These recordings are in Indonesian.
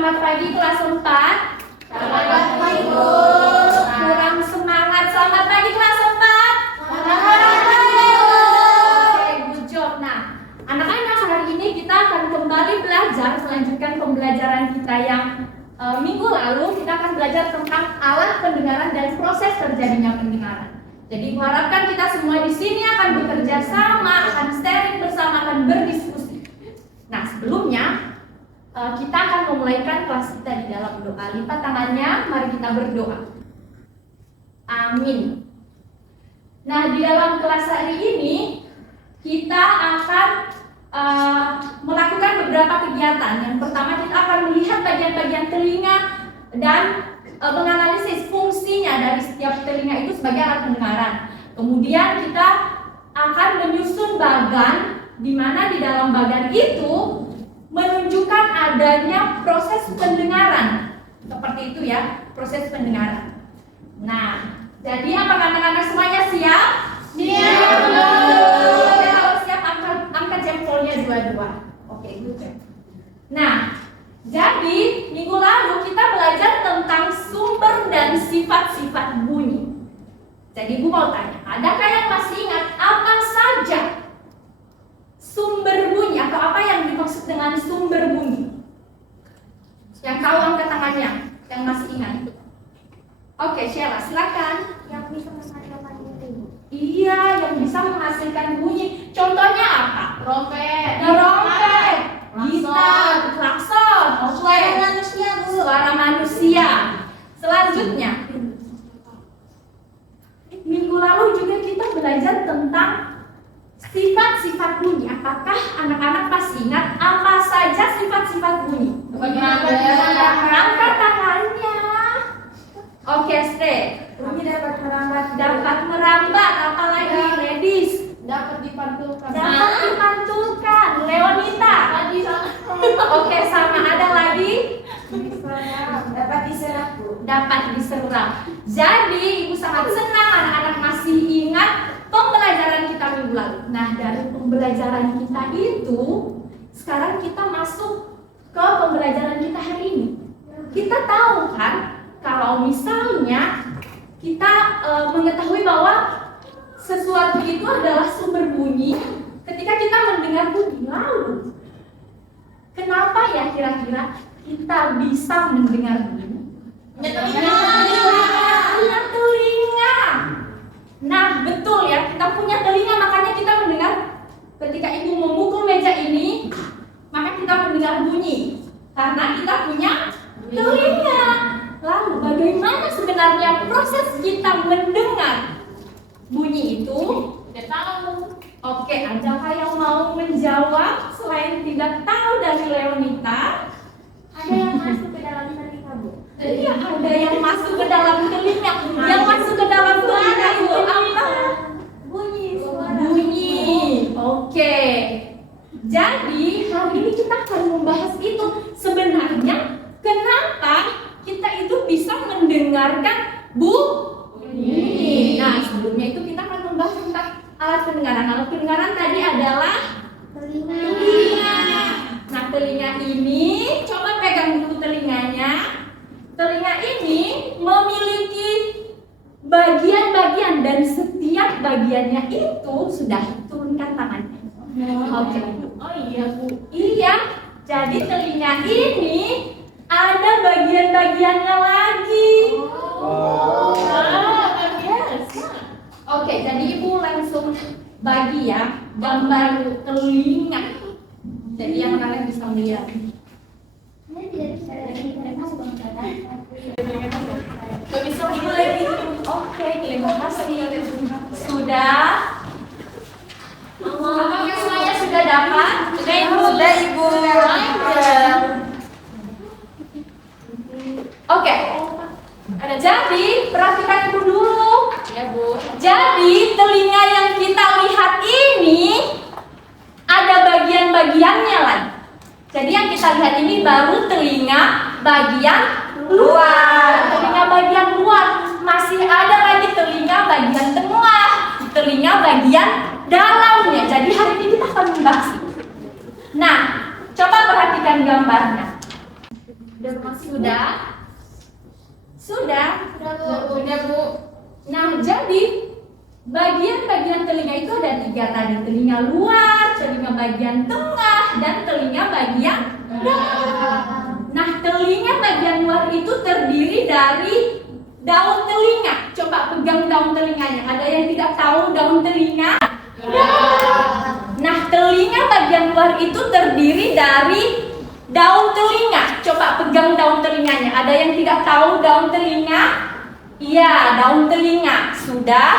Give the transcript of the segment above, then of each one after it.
Selamat pagi kelas 4. Selamat pagi, Bu. Kurang semangat. Selamat pagi kelas 4. Selamat pagi, Bu. Oke, good job. Nah, anak-anak, hari ini kita akan kembali belajar, melanjutkan pembelajaran kita yang minggu lalu. Kita akan belajar tentang alat pendengaran dan proses terjadinya pendengaran. Jadi, mengharapkan kita semua di sini akan bekerja sama, akan sharing bersama, akan berdiskusi. Nah, sebelumnya kita akan memulaikan kelas kita di dalam doa. Lipat tangannya, mari kita berdoa. Amin. Nah, di dalam kelas hari ini kita akan melakukan beberapa kegiatan. Yang pertama, kita akan melihat bagian-bagian telinga dan menganalisis fungsinya dari setiap telinga itu sebagai alat pendengaran. Kemudian kita akan menyusun bagan, di mana di dalam bagan itu menunjukkan adanya proses pendengaran. Seperti itu ya, proses pendengaran. Nah, jadi apakah anak-anak semuanya siap? Siap, Bu. Oke, kalau siap angkat jempolnya dua-dua. Oke, good job. Nah, jadi minggu lalu kita belajar tentang sumber dan sifat-sifat bunyi. Jadi Ibu mau tanya, adakah yang masih ingat apa saja sumber bunyi atau apa yang dimaksud dengan sumber bunyi? Yang tahu angkat tangannya, yang masih ingat. Oke, Sheila, silakan. Yang bisa menghasilkan bunyi. Iya, yang bisa menghasilkan bunyi. Contohnya apa? Trompet. Trompet, gitar, klakson. Suara Oke. manusia, Bu. Suara manusia. Selanjutnya, minggu lalu juga kita belajar tentang sifat-sifat bunyi. Apakah anak-anak masih ingat apa saja sifat-sifat bunyi? Angkat tangannya. Oke, stay. Bunyi dapat merambat. Dapat merambat, apalagi ladies. Dapat dipantulkan. Dapat dipantulkan. Leonita. Tadi sama. Oke, sama. Ada lagi? Dapat diserap, Bu. Dapat diserap. Jadi, Ibu sangat senang anak-anak masih ingat pembelajaran kita minggu lalu. Nah, dari pembelajaran kita itu, sekarang kita masuk ke pembelajaran kita hari ini. Kita tahu kan, kalau misalnya kita mengetahui bahwa sesuatu itu adalah sumber bunyi ketika kita mendengar bunyi. Lalu, kenapa ya kira-kira kita bisa mendengar bunyi? Punya telinga. Nah, betul ya, kita punya telinga, makanya kita mendengar. Ketika Ibu memukul meja ini, maka kita mendengar bunyi karena kita punya telinga. Lalu bagaimana sebenarnya proses kita mendengar bunyi itu? Tidak tahu. Oke, adakah yang mau menjawab selain tidak tahu dari Leonita? Ada yang masuk ke dalam telinga, Bu. Iya, ada yang masuk ke dalam telinga. Yang masuk ke dalam telinga itu apa? Bunyi suara. Bunyi. Oke. Jadi hari ini kita akan membahas itu. Sebenarnya kenapa kita itu bisa mendengarkan bunyi. Nah, sebelumnya itu kita akan membahas tentang alat pendengaran. Alat pendengaran tadi adalah Telinga. telinga. Nah, telinga ini, coba pegang dulu telinganya. Telinga ini memiliki bagian-bagian dan setiap bagiannya itu sudah turunkan tangannya. Oke. Oh iya, Bu. Iya, jadi telinga ini ada bagian-bagiannya lagi. Luar biasa. Oke, jadi Ibu langsung bagi ya gambar telinga. Jadi yang kalian bisa melihat. Ini tidak bisa masuk ke dalam. Gak bisa lagi. Oke, terima kasih. Sudah. Apakah semuanya sudah dapat? Sudah, Ibu. Oke. Jadi perhatikan Ibu dulu. Ya, Bu. Jadi telinga yang kita lihat ini ada bagian-bagiannya lagi. Jadi yang kita lihat ini baru telinga bagian luar. Telinga bagian luar. Masih ada lagi telinga bagian tengah, telinga bagian dalamnya. Jadi hari ini kita akan membahas itu. Nah, coba perhatikan gambarnya. Sudah sudah? Sudah? Sudah, Bu. Nah, jadi bagian-bagian telinga itu ada 3 tadi. Telinga luar, telinga bagian tengah, dan telinga bagian dalam. Nah, telinga bagian luar itu terdiri dari daun telinga. Coba pegang daun telinganya. Ada yang tidak tahu daun telinga? Nah, telinga bagian luar itu terdiri dari daun telinga. Coba pegang daun telinganya. Ada yang tidak tahu daun telinga? Iya, daun telinga. Sudah.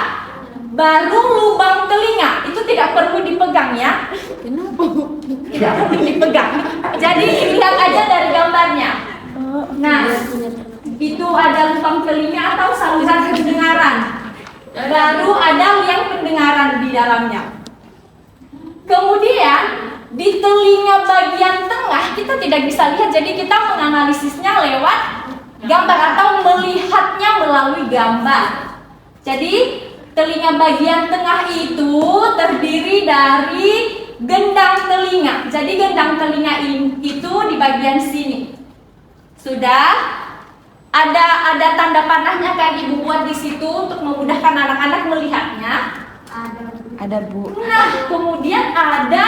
Baru lubang telinga. Itu tidak perlu dipegang ya. Kenapa? Tidak perlu dipegang. Jadi lihat aja dari gambarnya. Nah, itu ada lubang telinga atau saluran pendengaran. Baru ada liang pendengaran di dalamnya. Kemudian di telinga bagian tengah kita tidak bisa lihat, jadi kita menganalisisnya lewat gambar atau melihatnya melalui gambar. Jadi telinga bagian tengah itu terdiri dari gendang telinga. Jadi gendang telinga itu di bagian sini. Sudah? Ada tanda panahnya kayak Ibu buat di situ untuk memudahkan anak-anak melihatnya. Ada, Bu. Nah, kemudian ada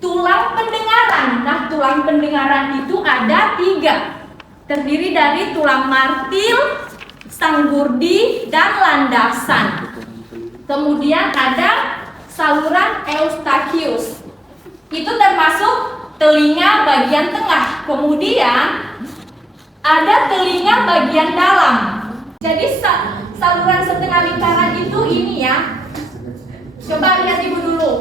tulang pendengaran. Nah, tulang pendengaran itu ada 3. Terdiri dari tulang martil, sanggurdi, dan landasan. Kemudian ada saluran eustachius. Itu termasuk telinga bagian tengah. Kemudian ada telinga bagian dalam. Jadi saluran setengah lingkaran itu ini ya. Coba lihat Ibu dulu.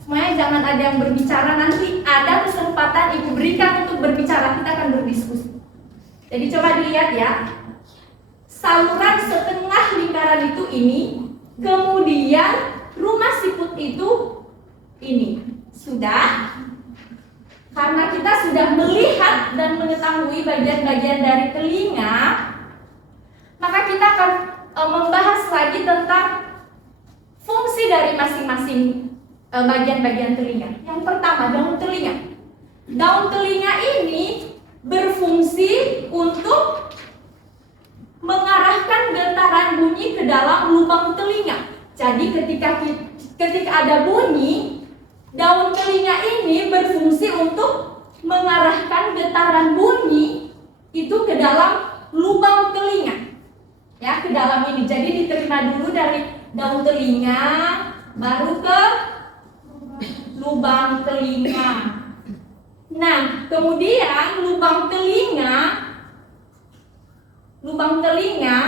Semuanya jangan ada yang berbicara, nanti ada kesempatan Ibu berikan untuk berbicara, kita akan berdiskusi. Jadi coba dilihat ya. Saluran setengah lingkaran itu ini, kemudian rumah siput itu ini. Sudah? Karena kita sudah melihat dan mengetahui bagian-bagian dari telinga, maka kita akan membahas lagi tentang fungsi dari masing-masing bagian-bagian telinga. Yang pertama, daun telinga. Daun telinga ini berfungsi untuk mengarahkan getaran bunyi ke dalam lubang telinga. Jadi ketika ada bunyi, daun telinga ini berfungsi untuk mengarahkan getaran bunyi itu ke dalam lubang telinga. Ya, ke dalam ini. Jadi diterima dulu dari daun telinga, baru ke lubang telinga. Nah, kemudian lubang telinga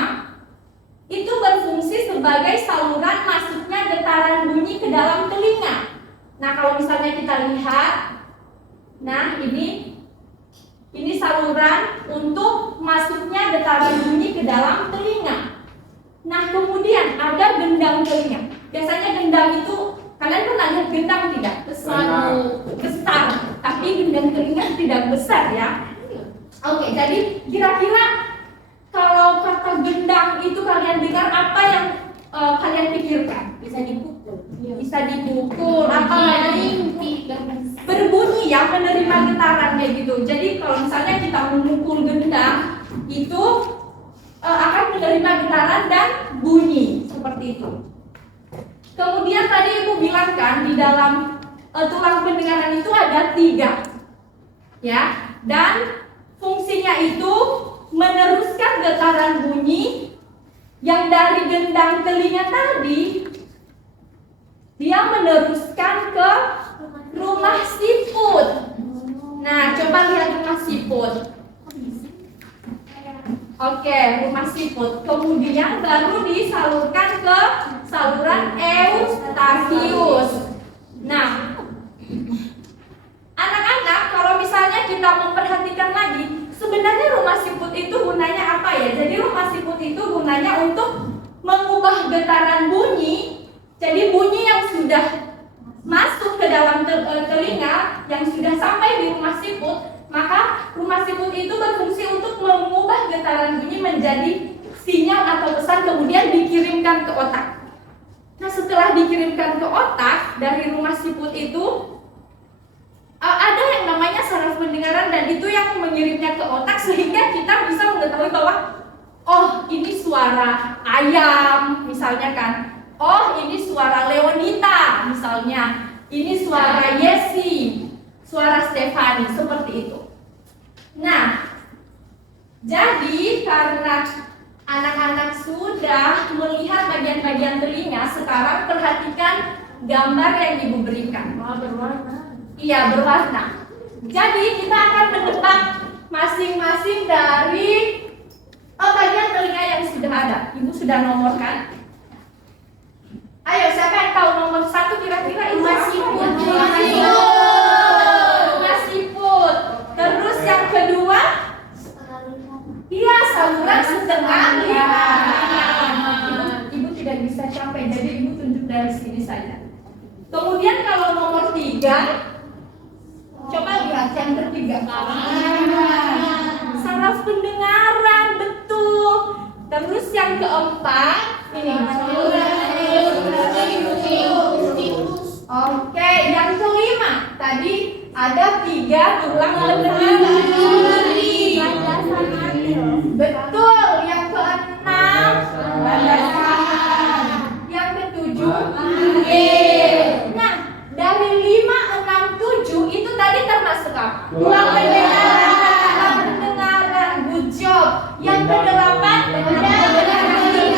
itu berfungsi sebagai saluran masuknya getaran bunyi ke dalam telinga. Nah, kalau misalnya kita lihat, nah ini saluran untuk masuknya getaran bunyi ke dalam telinga. Nah, kemudian ada gendang telinga. Biasanya gendang itu, kalian pernah lihat gendang tidak? Besar, tapi gendang telinga tidak besar ya. Oke, jadi kira-kira kalau kata gendang itu kalian dengar apa yang kalian pikirkan? Bisa dipukul. Bisa dipukul, apa lagi? Berbunyi ya, menerima getaran kayak gitu. Jadi kalau misalnya kita memukul gendang itu akan menerima getaran dan bunyi seperti itu. Kemudian tadi Ibu bilang kan di dalam tulang pendengaran itu ada 3, ya, dan fungsinya itu meneruskan getaran bunyi yang dari gendang telinga tadi, dia meneruskan ke rumah siput. Nah, coba lihat rumah siput. Oke, rumah siput. Kemudian baru disalurkan ke saluran eustachius. Nah, anak-anak, kalau misalnya kita memperhatikan lagi, sebenarnya rumah siput itu gunanya apa ya? Jadi rumah siput itu gunanya untuk mengubah getaran bunyi. Jadi bunyi yang sudah masuk ke dalam telinga, yang sudah sampai di rumah siput, maka rumah siput itu berfungsi untuk mengubah getaran bunyi menjadi sinyal atau pesan, kemudian dikirimkan ke otak. Nah, setelah dikirimkan ke otak dari rumah siput itu ada yang namanya saraf pendengaran, dan itu yang mengirimnya ke otak sehingga kita bisa mengetahui bahwa oh ini suara ayam misalnya kan, oh ini suara Leonita misalnya, ini suara Yesi, suara Stefani, seperti itu. Nah, jadi karena anak-anak sudah melihat bagian-bagian telinga, sekarang perhatikan gambar yang ibu berikan. Iya, berwarna. Jadi kita akan menebak masing-masing dari bagian telinga yang sudah ada. Ibu sudah nomorkan. Ayo, siapa yang tahu nomor 1 kira-kira itu? Masiput. Masiput. Terus yang kedua? Iya, saluran setengah lihat. Ibu tidak bisa capai, jadi ibu tunjuk dari sini saja. Kemudian kalau nomor 3, coba lihat yang ketiga. Saraf pendengaran, betul. Terus yang keempat, ini. Oke, yang kelima tadi ada 3 tulang pendengaran. Betul. Yang keenam, yang ketujuh. Nah, dari 5, 6, 7 itu tadi termasuk apa? Tulang pendengaran. Good job. Yang ke-8, yang ke-9,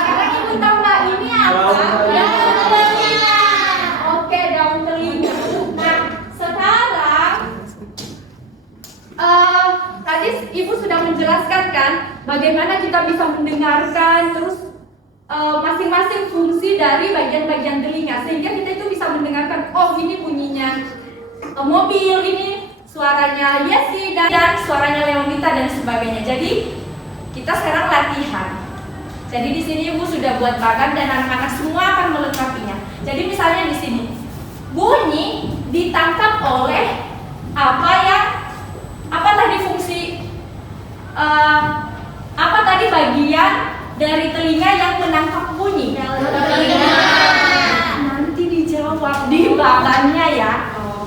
sekarang ibu tahu nggak ini apa? Daun telinga. Oke, daun telinga. Nah, sekarang tadi ibu sudah menjelaskan kan bagaimana kita bisa mendengarkan, terus masing-masing fungsi dari bagian-bagian telinga sehingga kita itu bisa mendengarkan, oh ini bunyinya mobil, ini suaranya Yesi dan suaranya Leonita dan sebagainya. Jadi kita sekarang latihan. Jadi di sini ibu sudah buat bagan dan anak-anak semua akan melengkapinya. Jadi misalnya di sini bunyi ditangkap oleh apa tadi fungsi apa tadi bagian dari telinga yang menangkap bunyi? Nanti dijawab di bagannya ya.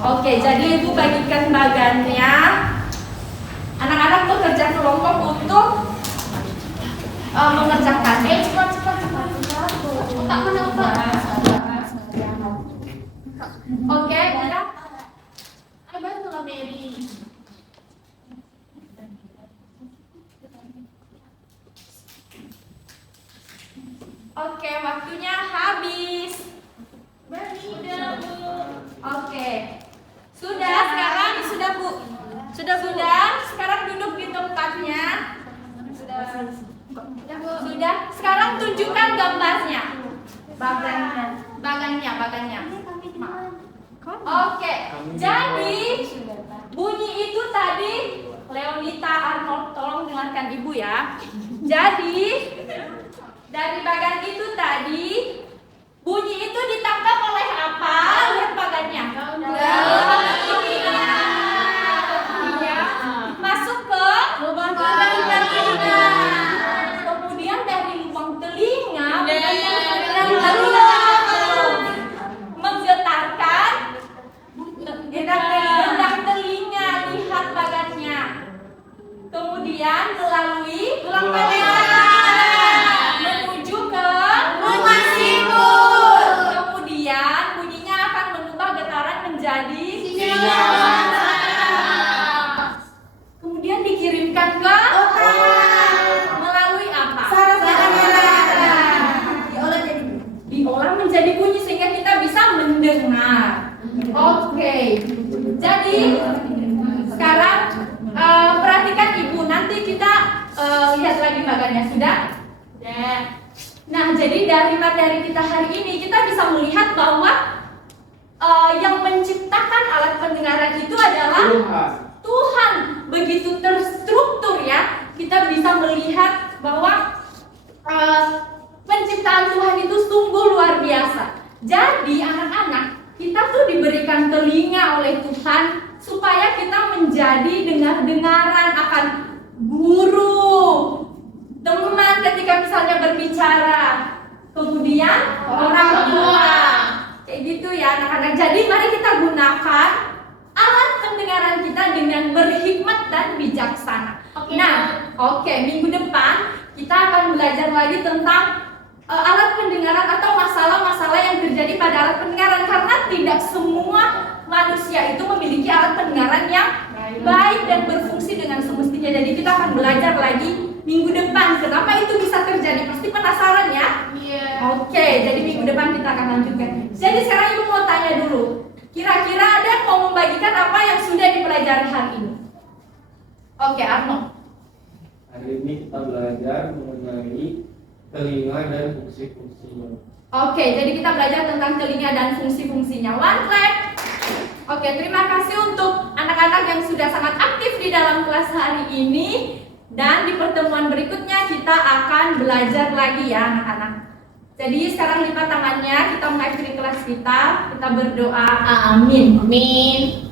Oke, jadi ibu bagikan bagannya. Anak-anak bekerja kelompok untuk mengerjakan. Cepat. Tak menang. Oke, udah. Oke, waktunya habis. Sudah, Bu. Oke. Sudah, sekarang sudah, Bu. Sudah. Sekarang duduk di tempatnya. Sudah. Sekarang tunjukkan gambarnya. Bagannya. Oke. Jadi bunyi itu tadi Leonita, Arnold, tolong dengarkan Ibu ya. Jadi dari bagan itu tadi bunyi itu ditangkap oleh apa? Lihat bagannya. Iya. Masuk ke lubang telinga. Kemudian dari lubang telinga menggetarkan gendang telinga, lihat bagannya. Kemudian melalui tulang pendengaran menuju ke rumah siput. Kemudian bunyinya akan mengubah getaran menjadi sinyal. Kemudian dikirimkan ke melalui apa? Saraf pendengaran. Diolah menjadi bunyi sehingga kita bisa mendengar. Oke. Jadi sekarang perhatikan Ibu, nanti kita lihat lagi bagannya. Sudah? Nah, jadi dari materi kita hari ini kita bisa melihat bahwa yang menciptakan alat pendengaran itu adalah Tuhan. Begitu terstruktur ya, kita bisa melihat bahwa penciptaan Tuhan itu sungguh luar biasa. Jadi anak-anak, kita tuh diberikan telinga oleh Tuhan supaya kita menjadi dengar-dengaran akan guru, teman ketika misalnya berbicara, kemudian orang tua, kayak gitu ya anak-anak. Jadi Oke, minggu depan kita akan belajar lagi tentang alat pendengaran atau masalah-masalah yang terjadi pada alat pendengaran, karena tidak semua manusia itu memiliki alat pendengaran yang baik dan berfungsi dengan semestinya. Jadi kita akan belajar lagi minggu depan. Kenapa itu bisa terjadi? Pasti penasaran ya? Iya. Oke, jadi minggu depan kita akan lanjutkan. Jadi sekarang Ibu mau tanya dulu, kira-kira ada yang mau membagikan apa yang sudah dipelajari hari ini? Oke, Arno. Hari ini kita belajar mengenai telinga dan fungsi-fungsinya. Oke, jadi kita belajar tentang telinga dan fungsi-fungsinya. One clap. Oke, terima kasih untuk anak-anak yang sudah sangat aktif di dalam kelas hari ini. Dan di pertemuan berikutnya kita akan belajar lagi ya anak-anak. Jadi sekarang lipat tangannya, kita mengakhiri kelas kita berdoa. Amin. Amin.